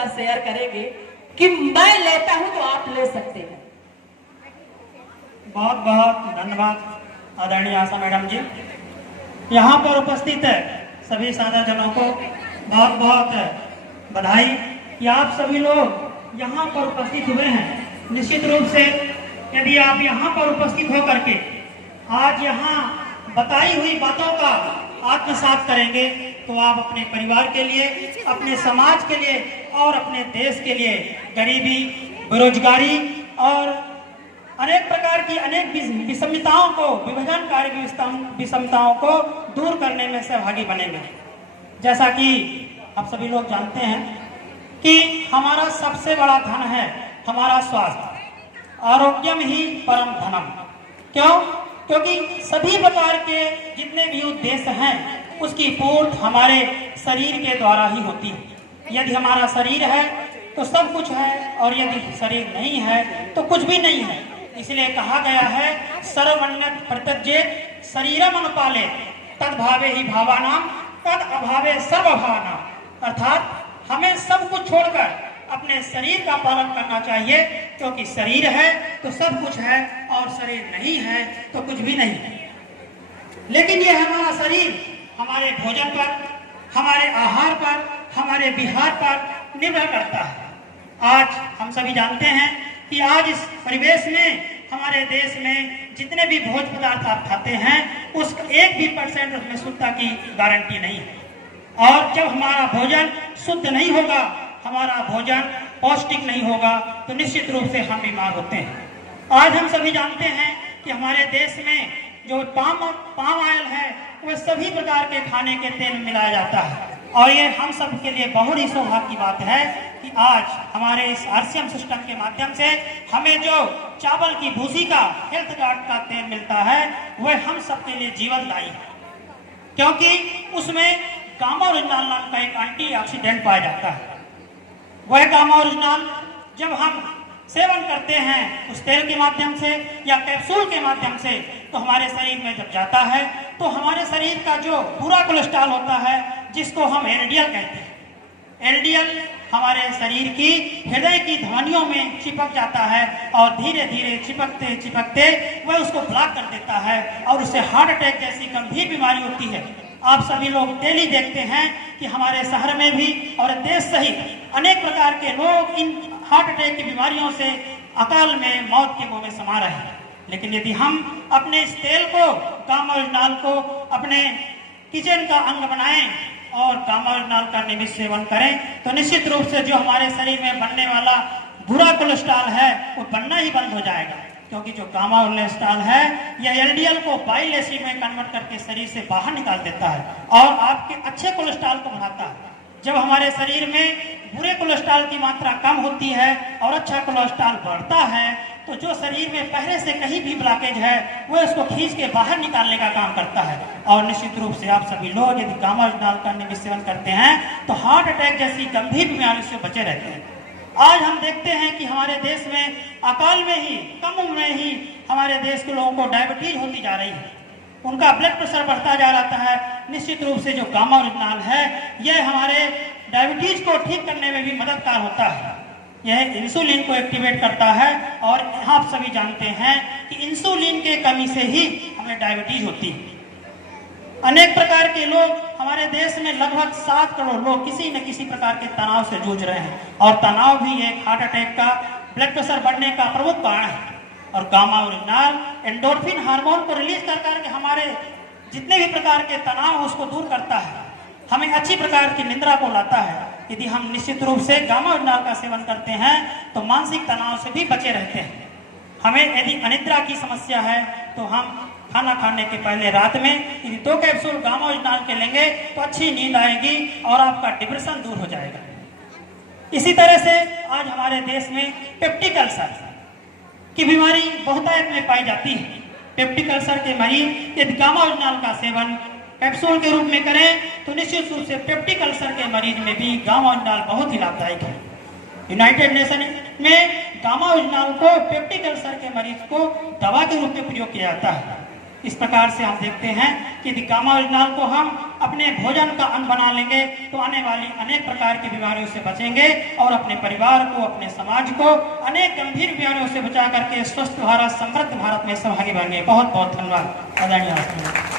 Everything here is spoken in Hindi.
साथ शेयर करेंगे कि मैं लेता हूं तो आप ले सकते हैं। बहुत बहुत धन्यवाद आदरणीय आशा मैडम जी। यहाँ पर उपस्थित है सभी सादा जनों को बहुत बहुत बधाई कि आप सभी लोग यहाँ पर उपस्थित हुए हैं। निश्चित रूप से यदि आप यहाँ पर उपस्थित होकर के आज यहाँ बताई हुई बातों का आत्मसात करेंगे तो आप अपने परिवार के लिए, अपने समाज के लिए और अपने देश के लिए गरीबी, बेरोजगारी और अनेक प्रकार की अनेक विषमताओं को, विभाजनकारी विषमताओं को दूर करने में सहभागी बनेंगे। जैसा कि आप सभी लोग जानते हैं कि हमारा सबसे बड़ा धन है हमारा स्वास्थ्य। आरोग्यम ही परम धनम। क्यों? क्योंकि सभी प्रकार के जितने भी उद्देश्य हैं उसकी पूर्ति हमारे शरीर के द्वारा ही होती है। यदि हमारा शरीर है तो सब कुछ है और यदि शरीर नहीं है तो कुछ भी नहीं है। इसलिए कहा गया है सर्वन्यत प्रत्यज्य शरीरम अनुपाले तद भावे ही भावानाम तद अभावे सर्वभावानाम। अर्थात हमें सब कुछ छोड़कर अपने शरीर का पालन करना चाहिए, क्योंकि शरीर है तो सब कुछ है और शरीर नहीं है तो कुछ भी नहीं है। लेकिन यह हमारा शरीर हमारे भोजन पर, हमारे आहार पर, हमारे विहार पर निर्भर करता है। आज हम सभी जानते हैं कि आज इस परिवेश में हमारे देश में जितने भी भोज्य पदार्थ आप खाते हैं उसका 1% उसमें शुद्धता की गारंटी नहीं है। और जब हमारा भोजन शुद्ध नहीं होगा, हमारा भोजन पौष्टिक नहीं होगा तो निश्चित रूप से हम बीमार होते हैं। आज हम सभी जानते हैं कि हमारे देश में जो पाम ऑयल है वह सभी प्रकार के खाने के तेल में मिलाया जाता है। और ये हम सब के लिए बहुत ही सौभाग्य की बात है कि आज हमारे इस आरसीएम सिस्टम के माध्यम से हमें जो चावल की भूसी का हेल्थ गार्ड का तेल मिलता है वह हम सब के लिए जीवनदायी है, क्योंकि उसमें गामा ओरिजिनल नाम का एक एंटीऑक्सीडेंट पाया जाता है। वह गामा ओरिजिनल जब हम सेवन करते हैं उस तेल के माध्यम से या कैप्सूल के माध्यम से तो हमारे शरीर में जब जाता है तो हमारे शरीर का जो बुरा कोलेस्ट्रॉल होता है जिसको हम एलडीएल कहते हैं, एलडीएल हमारे शरीर की हृदय की धमनियों में चिपक जाता है और धीरे धीरे चिपकते चिपकते वह उसको ब्लॉक कर देता है और उससे हार्ट अटैक जैसी गंभीर बीमारी होती है। आप सभी लोग डेली देखते हैं कि हमारे शहर में भी और देश सहित अनेक प्रकार के लोग इन हार्ट अटैक की बीमारियों से अकाल में मौत के मुंह में समा रहे हैं। लेकिन यदि हम अपने इस तेल को, गामा ओरिजिनल को अपने किचन का अंग बनाएं और गामा ओरिजिनल का नियमित सेवन करें तो निश्चित रूप से जो हमारे शरीर में बनने वाला बुरा कोलेस्ट्रॉल है वो बनना ही बंद हो जाएगा। क्योंकि जो गामा कोलेस्ट्रॉल है यह एलडीएल को बाइल एसिड में कन्वर्ट करके शरीर से बाहर निकाल देता है और आपके अच्छे कोलेस्ट्रॉल को बढ़ाता है। जब हमारे शरीर में बुरे कोलेस्ट्रॉल की मात्रा कम होती है और अच्छा कोलेस्ट्रॉल बढ़ता है तो जो शरीर में पहले से कहीं भी ब्लॉकेज है वो उसको खींच के बाहर निकालने का काम करता है। और निश्चित रूप से आप सभी लोग यदि गामा ओरिजिनल का नियमित सेवन करते हैं तो हार्ट अटैक जैसी गंभीर बीमारी से बचे रहते हैं। आज हम देखते हैं कि हमारे देश में अकाल में ही, कम उम्र में ही हमारे देश के लोगों को डायबिटीज होती जा रही है, उनका ब्लड प्रेशर बढ़ता जा रहा है। निश्चित रूप से जो गामा ओरिजिनल है यह हमारे डायबिटीज को ठीक करने में भी मददगार होता है। यह इंसुलिन को एक्टिवेट करता है और आप सभी जानते हैं कि इंसुलिन के कमी से ही हमें डायबिटीज होती है। अनेक प्रकार के लोग हमारे देश में लगभग 7 करोड़ लोग किसी न किसी प्रकार के तनाव से जूझ रहे हैं और तनाव भी एक हार्ट अटैक का, ब्लड प्रेशर बढ़ने का प्रमुख कारण है। और गामा ओरिजिनल एंडोर्फिन हार्मोन को रिलीज कर करके हमारे जितने भी प्रकार के तनाव उसको दूर करता है, हमें अच्छी प्रकार की निद्रा को लाता है। यदि हम निश्चित रूप से गामा ओरिजिनल का सेवन करते हैं तो मानसिक तनाव से भी बचे रहते हैं। हमें यदि अनिद्रा की समस्या है तो हम खाना खाने के पहले रात में यदि 2 कैप्सूल गामा ओरिजिनल के लेंगे तो अच्छी नींद आएगी और आपका डिप्रेशन दूर हो जाएगा। इसी तरह से आज हमारे देश में पेप्टिक अल्सर की बीमारी बहुतायत में पाई जाती है। पेप्टिक अल्सर के मरीज यदि गामा ओरिजिनल का सेवन कैप्सूल के रूप में करें तो निश्चित रूप से पेप्टिक अल्सर के मरीज में भी गामा ओरिजिनल बहुत ही लाभदायक है। यूनाइटेड नेशन में गामा ओरिजिनल को पेप्टिक अल्सर के मरीज को दवा के रूप में प्रयोग किया जाता है। इस प्रकार से हम देखते हैं कि यदि गामा ओरिजिनल को हम अपने भोजन का अंग बना लेंगे तो आने वाली अनेक प्रकार की बीमारियों से बचेंगे और अपने परिवार को, अपने समाज को अनेक गंभीर बीमारियों से बचा करके स्वस्थ भारत, समृद्ध भारत में सहभागी बनेंगे। बहुत बहुत धन्यवाद। आदरणीय